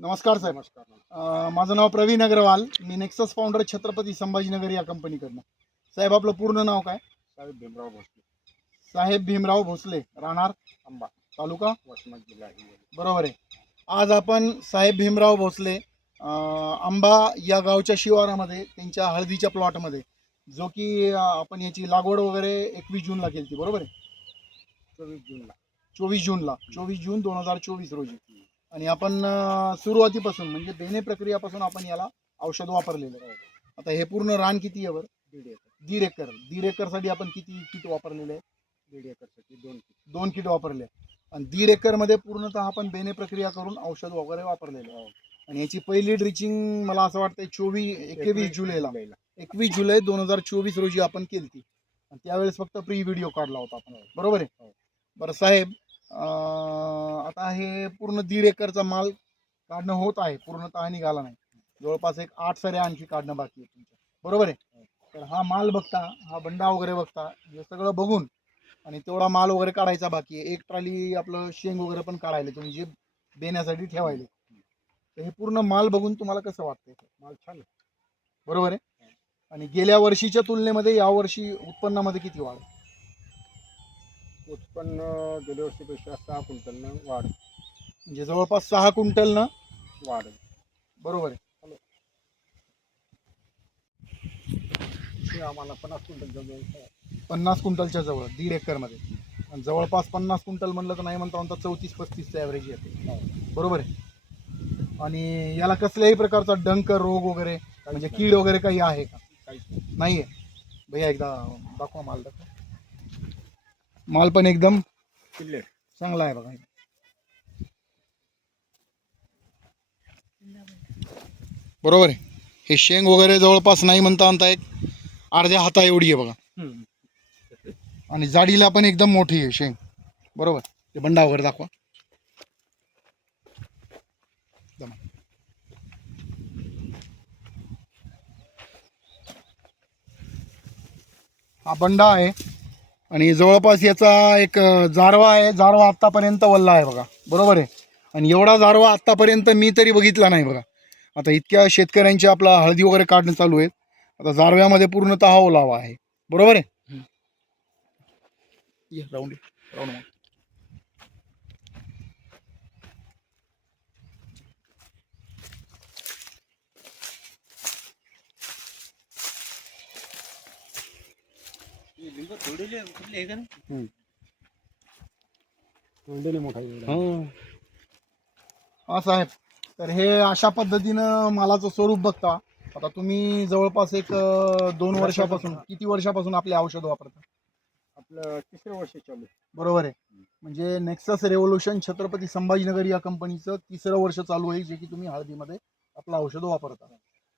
नमस्कार साहेब नमस्कार माझं नाव प्रवीण अग्रवाल. मी नेक्सस फाउंडर छत्रपती संभाजीनगर या कंपनीकडनं साहेब आपलं पूर्ण नाव काय? साहेब भीमराव भोसले. साहेब भीमराव भोसले. राहणार? आंबा तालुका? वसमत जिल्हा. बरोबर आहे. आज आपण साहेब भीमराव भोसले आंबा या गावच्या शिवारामध्ये त्यांच्या हळदीच्या प्लॉटमध्ये जो की आपण याची लागवड वगैरे एकवीस जूनला केली होती बरोबर आहे? चोवीस जूनला. चोवीस जूनला. चोवीस जून दोन हजार चोवीस रोजी. आणि आपण सुरुवातीपासून म्हणजे बेने प्रक्रियापासून आपण याला औषध वापरलेलं आहे. आता हे पूर्ण रान किती आहे बरं? दीड एकर. दीड एकर. दीड एकरसाठी आपण किती किट वापरलेले? आहे दीड एकरसाठी दोन किलो. दोन किट वापरले. आणि दीड एकरमध्ये पूर्णतः आपण बेने प्रक्रिया करून औषध वगैरे वापरलेलं आहे. आणि याची पहिली ड्रिचिंग मला असं वाटतं चोवीस एकवीस जुलैला. एकवीस जुलै दोन हजार चोवीस रोजी आपण केली ती आणि त्यावेळेस फक्त प्री व्हिडिओ काढला होता आपण. बरोबर आहे? बरं साहेब आता हे पूर्ण दीड एकरचा माल काढणं होत आहे. पूर्णतः निघाला नाही. जवळपास एक आठ सारे आणखी काढणं बाकी आहे तुमचं. बरोबर आहे? तर हा माल बघता हा बंडा वगैरे बघता हे सगळं बघून आणि तेवढा माल वगैरे काढायचा बाकी आहे. एक ट्राली आपलं शेंग वगैरे पण काढायला तुम्ही जे देण्यासाठी ठेवायले. तर हे पूर्ण माल बघून तुम्हाला कसं वाटतंय? माल छान बरोबर आहे? आणि गेल्या वर्षीच्या तुलनेमध्ये यावर्षी उत्पन्नामध्ये किती वाढ उत्पन्न गेल्या वर्षीपेक्षा सहा क्विंटलनं वाढ. म्हणजे जवळपास सहा क्विंटलनं वाढ. बरोबर आहे. हे आम्हाला पन्नास क्विंटल जवळ पन्नास क्विंटलच्या जवळ दीड एकरमध्ये. आणि जवळपास पन्नास क्विंटल म्हणलं तर नाही म्हणता म्हणता चौतीस पस्तीसचं ॲव्हरेज येते. बरोबर आहे. आणि याला कसल्याही प्रकारचा डंक रोग वगैरे म्हणजे कीड वगैरे काही आहे का. नाही. आहे भैया एकदा दाखवा माल. दाखवा माल पण एकदम चांगला आहे बघा. बरोबर आहे. हे शेंग वगैरे जवळपास नाही म्हणता म्हणता एक अर्ध्या हाता एवढी आहे बघा. आणि जाडीला पण एकदम मोठी आहे शेंग. बरोबर. ते बंडा वगैरे दाखवा. हा बंडा आहे. आणि जवळपास याचा एक जारवा आहे. जारवा आत्तापर्यंत वल्ला आहे बघा. बरोबर आहे? आणि एवढा जारवा आत्तापर्यंत मी तरी बघितला नाही बघा. आता इतक्या शेतकऱ्यांची आपला हळदी वगैरे काढणं चालू आहेत. आता जारव्यामध्ये पूर्णतः ओलावा आहे. बरोबर आहे? राऊंड राऊंड मोठा एवढा. हा. साहेब. तर हे अशा पद्धतीनं मालाचं स्वरूप बघता आता तुम्ही जवळपास एक अं, दोन वर्षापासून किती वर्षापासून आपले औषध वापरता? आपलं तिसरं वर्ष चालू आहे. बरोबर आहे. म्हणजे नेक्सस रेव्होल्युशन छत्रपती संभाजीनगर या कंपनीचं तिसरं वर्ष चालू आहे जे की तुम्ही हळदीमध्ये आपलं औषध वापरता.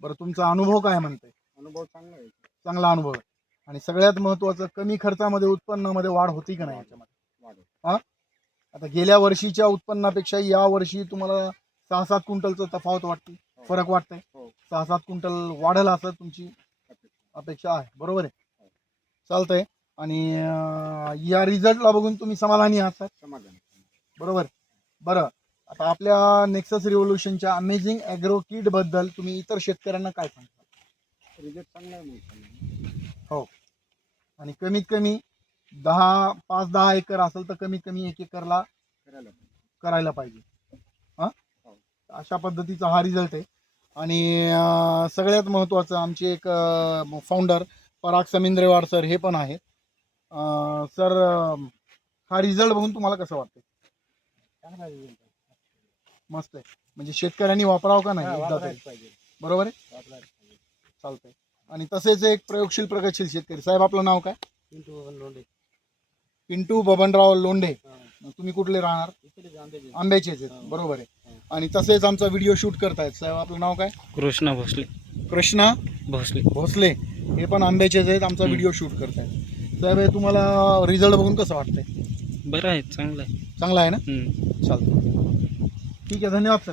बरं तुमचा अनुभव काय म्हणतोय? अनुभव चांगला आहे. चांगला अनुभव. आहे आणि सगळ्यात महत्त्वाचं कमी खर्चामध्ये उत्पन्नामध्ये वाढ होती का नाही याच्यामध्ये? वाढ आता गेल्या वर्षीच्या उत्पन्नापेक्षा या वर्षी तुम्हाला सहा सात क्विंटलचं तफावत वाटते फरक वाटतंय. हो. सहा सात क्विंटल वाढेल असं तुमची अपेक्षा आहे बरोबर आहे? चालतंय. आणि या रिझल्टला बघून तुम्ही समाधानी आहात सर समाधान. बरोबर. बरं. आता आपल्या नेक्सस रिव्होल्युशनच्या अमेझिंग ॲग्रो किटबद्दल तुम्ही इतर शेतकऱ्यांना काय सांगता? रिझल्ट चांगला मग आणि कमीत कमी दहा पाच दहा एकर असेल तर कमीत कमी एक एकरला करायला पाहिजे. करायला पाहिजे. हां? अशा पद्धतीचा हा रिझल्ट आहे. आणि सगळ्यात महत्त्वाचं आमचे एक फाउंडर पराग समिंद्रेवाड सर हे पण आहेत. सर हा रिझल्ट बघून तुम्हाला कसं वाटतं. मस्त आहे. म्हणजे शेतकऱ्यांनी वापरावं का नाही? हा, एकदा बरोबर आहे. चालतंय. आणि तसेच एक प्रयोगशील प्रगतशील शेतकरी. साहेब आपलं नाव काय? पिंटू बबन लोंढे. पिंटू बबनराव लोंढे. हा. तुम्ही कुठले राहणार? इकडे जांभेचे. आंब्याचेच आहेत. बरोबर आहे. आणि तसेच आमचा व्हिडिओ शूट करतायत. साहेब आपलं नाव काय? कृष्णा भोसले. कृष्णा भोसले. भोसले. हे पण आंब्याचेच आहेत. आमचा व्हिडिओ शूट करतायत. साहेब हे तुम्हाला रिझल्ट बघून कसं वाटतंय? बरं आहे. चांगलं आहे. चांगला आहे ना. चालतं ठीक आहे. धन्यवाद सर.